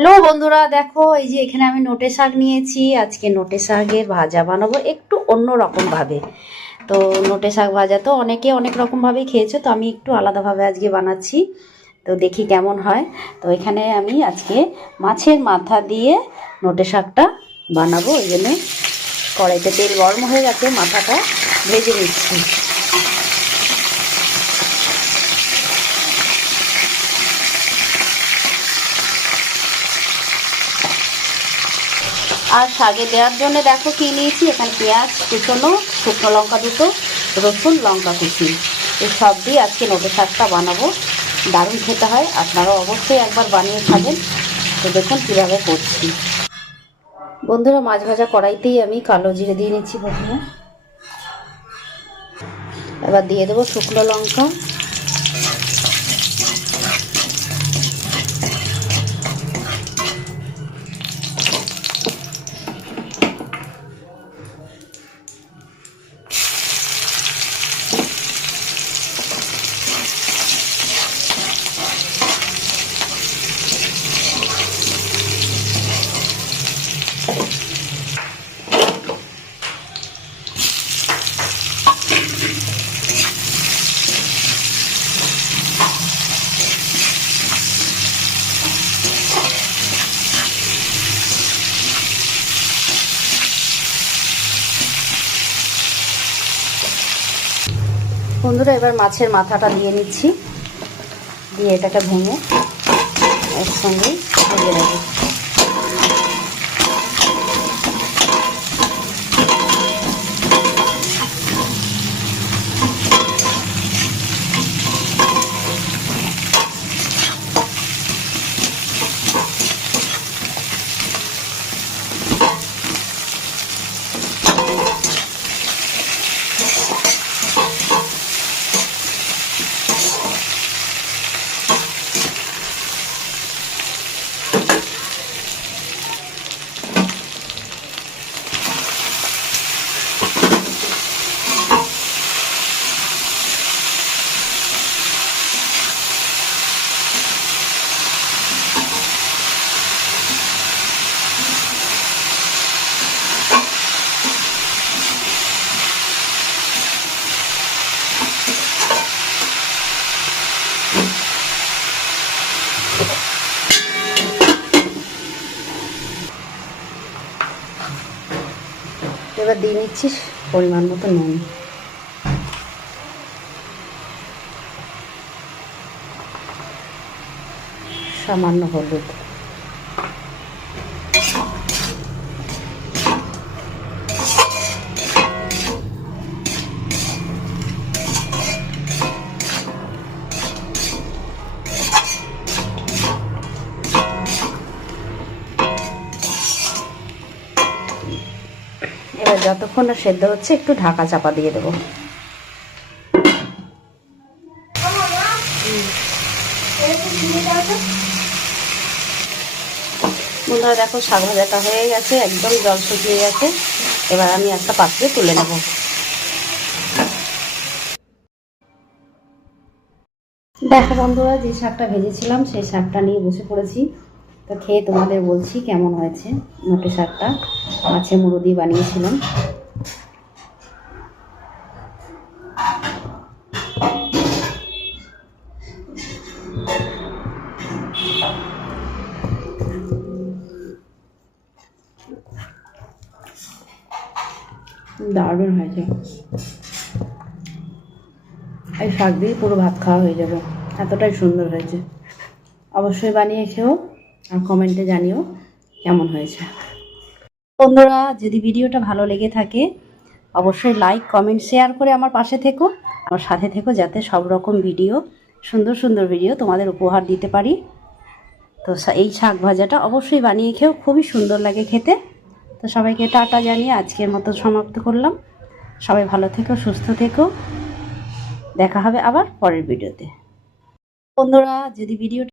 Hello বন্ধুরা, দেখো এই যে এখানে আমি নোটে শাক নিয়েছি। আজকে নোটে শাকের ভাজা বানাবো একটু অন্য রকম ভাবে। তো নোটে শাক ভাজা তো অনেকে অনেক রকম ভাবেই খেয়েছো, তো আমি একটু আলাদাভাবে আজকে বানাচ্ছি। তো দেখি কেমন হয়। তো এখানে আমি আজকে মাছের মাথা দিয়ে নোটে শাকটা বানাবো। ওই জন্য কড়াইতে তেল গরম হয়ে গেছে, মাথাটা ভেজে নিচ্ছি। আর শাকে দেওয়ার জন্য দেখো কি নিয়েছি, এখানে পেঁয়াজ কুচনো, শুকনো লঙ্কা দুটো, রসুন, লঙ্কা কুচি, এই সব দিয়ে আজকে নোটে শাকটা বানাবো। দারুণ খেতে হয়, আপনারাও অবশ্যই একবার বানিয়ে খাবেন। তো দেখুন কীভাবে করছি। বন্ধুরা, মাছ ভাজা কড়াইতেই আমি কালো জিরে দিয়ে নিচ্ছি প্রথমে। এবার দিয়ে দেবো শুকনো লঙ্কা, বন্ধুরা এবার মাছের মাথাটা দিয়ে নিচ্ছি, দিয়ে এটাকে ভেঙে একসঙ্গেই ভেজে নেব। এবার দিয়ে নিচ্ছি পরিমাণ মতো নুন, সামান্য হলুদ, এবার যতক্ষণ না সেদ্ধ হচ্ছে একটু ঢাকা চাপা দিয়ে দেবো। বন্ধুরা দেখো শাক ভাজাটা হয়ে গেছে, একদম জল শুকিয়ে গেছে। এবার আমি একটা পাত্রে তুলে নেব। দেখো বন্ধুরা, যে শাকটা ভেজেছিলাম সেই শাকটা নিয়ে বসে পড়েছি। তো খেয়ে তোমাদের বলছি কেমন হয়েছে। নোটে শাকটা মাছের মুড়ো দিয়ে বানিয়েছিলাম। দারুণ হয়েছে। এই শাক দিয়ে পুরো ভাত খাওয়া হয়ে যাবে, এতটাই সুন্দর হয়েছে। অবশ্যই বানিয়ে খেও আর কমেন্টে জানিও কেমন হয়েছে। বন্ধুরা, যদি ভিডিওটা ভালো লেগে থাকে অবশ্যই লাইক কমেন্ট শেয়ার করে আমার পাশে থেকো, আমার সাথে থেকো, যাতে সব রকম ভিডিও, সুন্দর সুন্দর ভিডিও তোমাদের উপহার দিতে পারি। তো এই শাক ভাজাটা অবশ্যই বানিয়ে খেও, খুবই সুন্দর লাগে খেতে। তো সবাইকে টাটা জানিয়ে আজকের মতো সমাপ্ত করলাম। সবাই ভালো থেকো, সুস্থ থেকো, দেখা হবে আবার পরের ভিডিওতে। বন্ধুরা, যদি ভিডিও